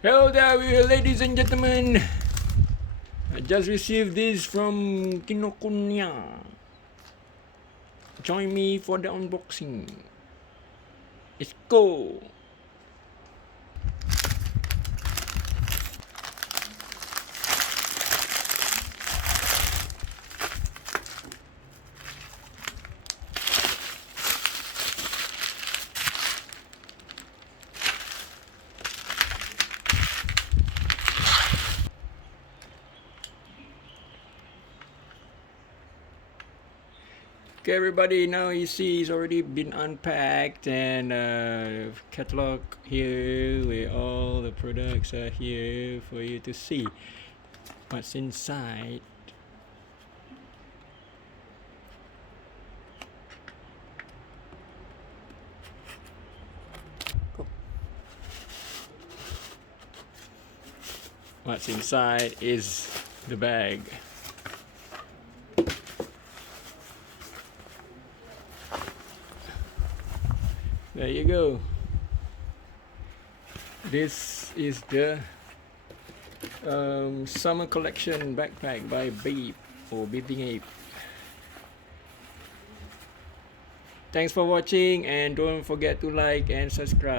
Hello there, ladies and gentlemen. I just received this from Kinokuniya. Join me for the unboxing. Let's go. Okay, everybody, now you see it's already been unpacked and catalog here where all the products are here for you to see what's inside. What's inside is the bag. There you go. This is the summer collection backpack by Babe or Bathing Ape. Thanks for watching and don't forget to like and subscribe.